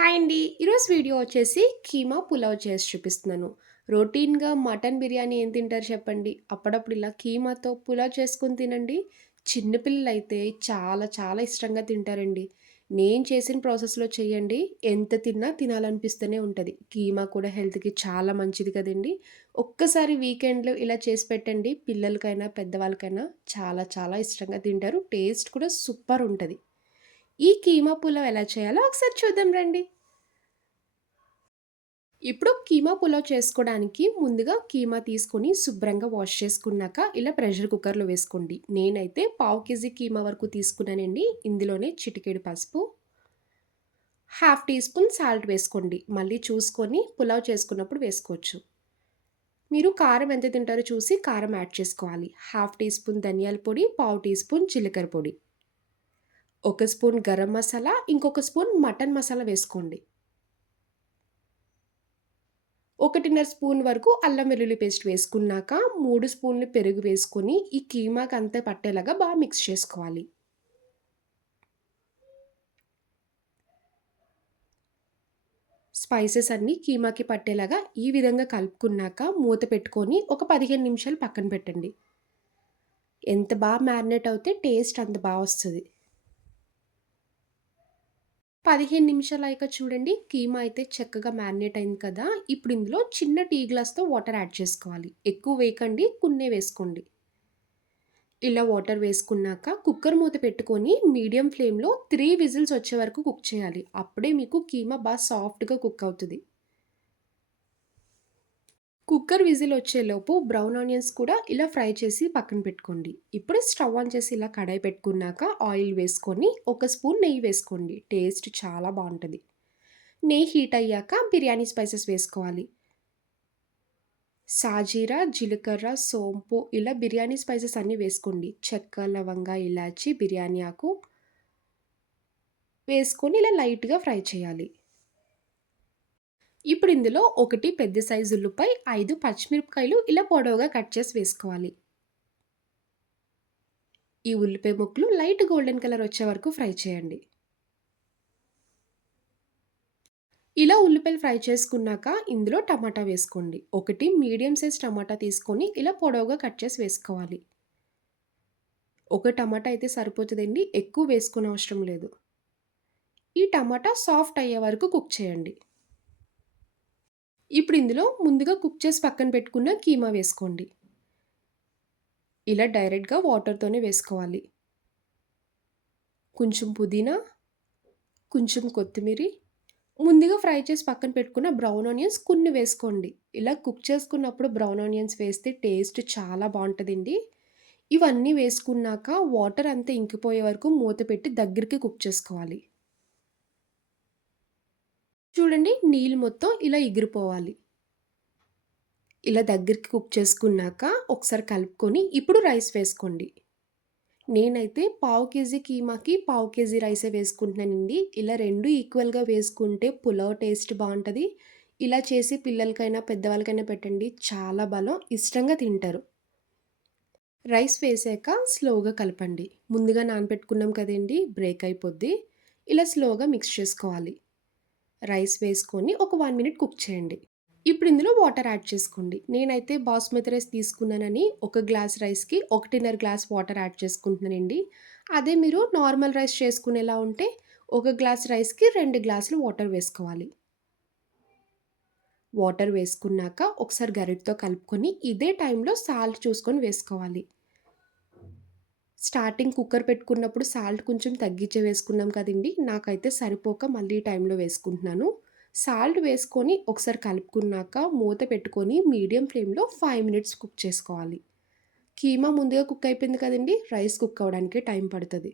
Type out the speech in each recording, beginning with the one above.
Hi అండి. ఈరోజు video వచ్చేసి కీమా పులావ్ చేసి చూపిస్తున్నాను. రొటీన్‌గా మటన్ బిర్యానీ ఏం తింటారు చెప్పండి? అప్పుడప్పుడు ఇలా కీమాతో పులావ్ చేసుకొని తినండి. చిన్నపిల్లలు అయితే చాలా చాలా ఇష్టంగా తింటారండి. నేను చేసిన ప్రాసెస్‌లో చేయండి. ఎంత తిన్నా తినాలనిపిస్తూనే ఉంటుంది కీమా కూడా హెల్త్‌కి చాలా మంచిది కదండీ! ఒక్కసారి వీకెండ్‌లో ఇలా చేసి పెట్టండి. పిల్లలకైనా, పెద్దవాళ్ళకైనా చాలా చాలా ఇష్టంగా తింటారు. టేస్ట్ కూడా సూపర్ ఉంటుంది ఈ కీమా పులావ్ ఎలా చేయాలో ఒకసారి చూద్దాం రండి. ఇప్పుడు కీమా పులావ్ చేసుకోవడానికి ముందుగా కీమా తీసుకొని శుభ్రంగా వాష్ చేసుకున్నాక ఇలా ప్రెషర్ కుక్కర్‌లో వేసుకోండి. నేనైతే పావు కేజీ కీమా వరకు తీసుకున్నానండి. ఇందులోనే చిటికెడు పసుపు, హాఫ్ టీ స్పూన్ సాల్ట్ వేసుకోండి. మళ్ళీ చూసుకొని పులావ్ చేసుకున్నప్పుడు వేసుకోవచ్చు. మీరు కారం ఎంత తింటారో చూసి కారం యాడ్ చేసుకోవాలి. హాఫ్ టీ స్పూన్ ధనియాల పొడి, పావు టీ స్పూన్ జీలకర్ర పొడి. ఒక స్పూన్ గరం మసాలా, ఇంకొక స్పూన్ మటన్ మసాలా వేసుకోండి. ఒకటిన్నర స్పూన్ వరకు అల్లం వెల్లుల్లి పేస్ట్ వేసుకున్నాక, మూడు స్పూన్లు పెరుగు వేసుకొని, ఈ కీమాకి అంతా పట్టేలాగా బాగా మిక్స్ చేసుకోవాలి. స్పైసెస్ అన్నీ కీమాకి పట్టేలాగా ఈ విధంగా కలుపుకున్నాక, మూత పెట్టుకొని ఒక 15 నిమిషాలు పక్కన పెట్టండి. ఎంత బాగా మ్యారినేట్ అవుతే టేస్ట్ అంత బాగా వస్తుంది 15 నిమిషాలయ్యాక చూడండి కీమా అయితే చక్కగా మ్యారినేట్ అయింది కదా! ఇప్పుడు ఇందులో చిన్న టీ గ్లాస్‌తో వాటర్ యాడ్ చేసుకోవాలి. ఎక్కువ వేయకండి. కొన్నే వేసుకోండి. ఇలా వాటర్ వేసుకున్నాక కుక్కర్ మూత పెట్టుకొని మీడియం ఫ్లేమ్‌లో త్రీ విజిల్స్ వచ్చే వరకు కుక్ చేయాలి. అప్పుడే మీకు కీమా బాగా సాఫ్ట్‌గా కుక్ అవుతుంది కుక్కర్ విజిల్ వచ్చేలోపు బ్రౌన్ ఆనియన్స్ కూడా ఇలా ఫ్రై చేసి పక్కన పెట్టుకోండి. ఇప్పుడు స్టవ్ ఆన్ చేసి ఇలా కడాయి పెట్టుకున్నాక ఆయిల్ వేసుకొని ఒక స్పూన్ నెయ్యి వేసుకోండి. టేస్ట్ చాలా బాగుంటుంది నెయ్యి హీట్ అయ్యాక బిర్యానీ స్పైసెస్ వేసుకోవాలి. సాజీరా, జీలకర్ర, సోంపు ఇలా బిర్యానీ స్పైసెస్ అన్నీ వేసుకోండి. చెక్క, లవంగ, ఇలాచి, బిర్యానీ ఆకు వేసుకొని ఇలా లైట్‌గా ఫ్రై చేయాలి. ఇప్పుడు ఇందులో ఒకటి పెద్ద సైజు ఉల్లిపాయ, ఐదు పచ్చిమిరపకాయలు ఇలా పొడవుగా కట్ చేసి వేసుకోవాలి. ఈ ఉల్లిపాయ ముక్కలు లైట్ గోల్డెన్ కలర్ వచ్చే వరకు ఫ్రై చేయండి. ఇలా ఉల్లిపాయలు ఫ్రై చేసుకున్నాక ఇందులో టమాటా వేసుకోండి. ఒకటి మీడియం సైజ్ టమాటా తీసుకొని ఇలా పొడవుగా కట్ చేసి వేసుకోవాలి. ఒక టమాటా అయితే సరిపోతుందండి ఎక్కువ వేసుకోనవసరం లేదు. ఈ టమాటా సాఫ్ట్ అయ్యే వరకు కుక్ చేయండి. ఇప్పుడు ఇందులో ముందుగా కుక్ చేసి పక్కన పెట్టుకున్న కీమా వేసుకోండి. ఇలా డైరెక్ట్‌గా వాటర్‌తోనే వేసుకోవాలి. కొంచెం పుదీనా, కొంచెం కొత్తిమీరి, ముందుగా ఫ్రై చేసి పక్కన పెట్టుకున్న బ్రౌన్ ఆనియన్స్ కొన్ని వేసుకోండి. ఇలా కుక్ చేసుకున్నప్పుడు బ్రౌన్ ఆనియన్స్ వేస్తే టేస్ట్ చాలా బాగుంటుందండి ఇవన్నీ వేసుకున్నాక వాటర్ అంతా ఇంకిపోయే వరకు మూత పెట్టి దగ్గరికి కుక్ చేసుకోవాలి. చూడండి నీళ్ళు మొత్తం ఇలా ఎగిరిపోవాలి. ఇలా దగ్గరికి కుక్ చేసుకున్నాక ఒకసారి కలుపుకొని ఇప్పుడు రైస్ వేసుకోండి. నేనైతే పావు కేజీ కీమాకి పావు కేజీ రైసే వేసుకుంటున్నానండి. ఇలా రెండు ఈక్వల్‌గా వేసుకుంటే పులావ్ టేస్ట్ బాగుంటుంది ఇలా చేసి పిల్లలకైనా, పెద్దవాళ్ళకైనా పెట్టండి. చాలా బలం. ఇష్టంగా తింటారు. రైస్ వేసాక స్లోగా కలపండి. ముందుగా నానబెట్టుకున్నాం కదండి బ్రేక్ అయిపోద్ది. ఇలా స్లోగా మిక్స్ చేసుకోవాలి. రైస్ వేసుకొని ఒక వన్ మినిట్ కుక్ చేయండి. ఇప్పుడు ఇందులో వాటర్ యాడ్ చేసుకోండి. నేనైతే బాస్మతి రైస్ తీసుకున్నానని ఒక గ్లాస్ రైస్‌కి 1.5 గ్లాస్ వాటర్ యాడ్ చేసుకుంటున్నానండి. అదే మీరు నార్మల్ రైస్ చేసుకునేలా ఉంటే ఒక గ్లాస్ రైస్‌కి రెండు గ్లాసులు వాటర్ వేసుకోవాలి. వాటర్ వేసుకున్నాక ఒకసారి గరిటతో కలుపుకొని ఇదే టైంలో సాల్ట్ చూసుకొని వేసుకోవాలి. స్టార్టింగ్ కుక్కర్ పెట్టుకున్నప్పుడు సాల్ట్ కొంచెం తగ్గించే వేసుకున్నాం కదండీ! నాకైతే సరిపోక మళ్ళీ టైంలో వేసుకుంటున్నాను. సాల్ట్ వేసుకొని ఒకసారి కలుపుకున్నాక మూత పెట్టుకొని మీడియం ఫ్లేమ్‌లో ఫైవ్ మినిట్స్ కుక్ చేసుకోవాలి. కీమా ముందుగా కుక్ అయిపోయింది కదండీ! రైస్ కుక్ అవ్వడానికి టైం పడుతుంది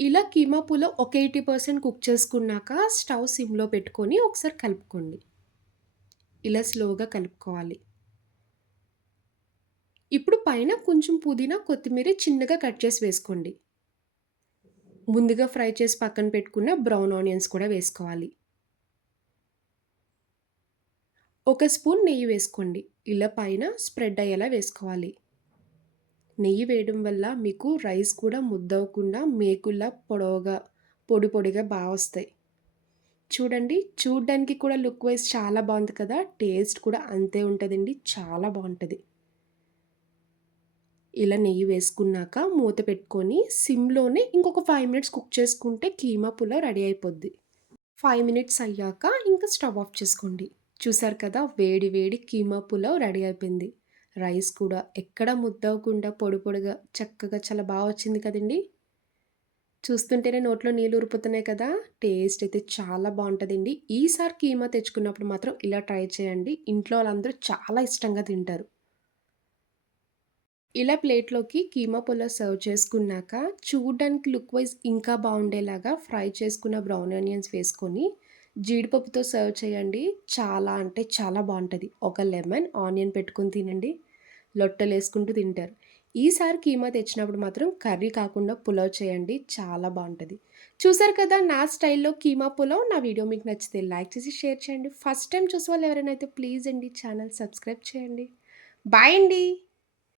ఇలా కీమా పులావ్ ఒక 80% కుక్ చేసుకున్నాక స్టవ్ సిమ్‌లో పెట్టుకొని ఒకసారి కలుపుకోండి. ఇలా స్లోగా కలుపుకోవాలి. పైన కొంచెం పుదీనా, కొత్తిమీర చిన్నగా కట్ చేసి వేసుకోండి. ముందుగా ఫ్రై చేసి పక్కన పెట్టుకున్న బ్రౌన్ ఆనియన్స్ కూడా వేసుకోవాలి. ఒక స్పూన్ నెయ్యి వేసుకోండి. ఇలా పైన స్ప్రెడ్ అయ్యేలా వేసుకోవాలి. నెయ్యి వేయడం వల్ల మీకు రైస్ కూడా ముద్దవకుండా మేకుల్లా పొడవుగా పొడి పొడిగా బాగా వస్తాయి. చూడండి చూడడానికి కూడా లుక్ వైస్ చాలా బాగుంది కదా! టేస్ట్ కూడా అంతే ఉంటుందండి చాలా బాగుంటుంది ఇలా నెయ్యి వేసుకున్నాక మూత పెట్టుకొని సిమ్‌లోనే ఇంకొక ఫైవ్ మినిట్స్ కుక్ చేసుకుంటే కీమా పులావ్ రెడీ అయిపోద్ది. ఫైవ్ మినిట్స్ అయ్యాక ఇంకా స్టవ్ ఆఫ్ చేసుకోండి. చూసారు కదా! వేడి వేడి కీమా పులావ్ రెడీ అయిపోయింది. రైస్ కూడా ఎక్కడ ముద్దవకుండా పొడి పొడిగా చక్కగా చాలా బాగా వచ్చింది కదండీ! చూస్తుంటేనే నోట్లో నీళ్ళు ఊరిపోతున్నాయి కదా! టేస్ట్ అయితే చాలా బాగుంటుందండి ఈసారి కీమా తెచ్చుకున్నప్పుడు మాత్రం ఇలా ట్రై చేయండి. ఇంట్లో వాళ్ళందరూ చాలా ఇష్టంగా తింటారు. ఇలా ప్లేట్‌లోకి కీమా పులావ్ సర్వ్ చేసుకున్నాక చూడడానికి లుక్ వైస్ ఇంకా బాగుండేలాగా ఫ్రై చేసుకున్న బ్రౌన్ ఆనియన్స్ వేసుకొని జీడిపప్పుతో సర్వ్ చేయండి. చాలా అంటే చాలా బాగుంటుంది ఒక లెమన్, ఆనియన్ పెట్టుకొని తినండి. లొట్టలు వేసుకుంటూ తింటారు. ఈసారి కీమా తెచ్చినప్పుడు మాత్రం కర్రీ కాకుండా పులావ్ చేయండి. చాలా బాగుంటుంది చూసారు కదా! నా స్టైల్‌లో కీమా పులావ్. నా వీడియో మీకు నచ్చితే లైక్ చేసి, షేర్ చేయండి. ఫస్ట్ టైం చూసే వాళ్ళు ఎవరైనా అయితే ప్లీజ్ అండి ఛానల్ సబ్స్క్రైబ్ చేయండి. బాయ్ అండి.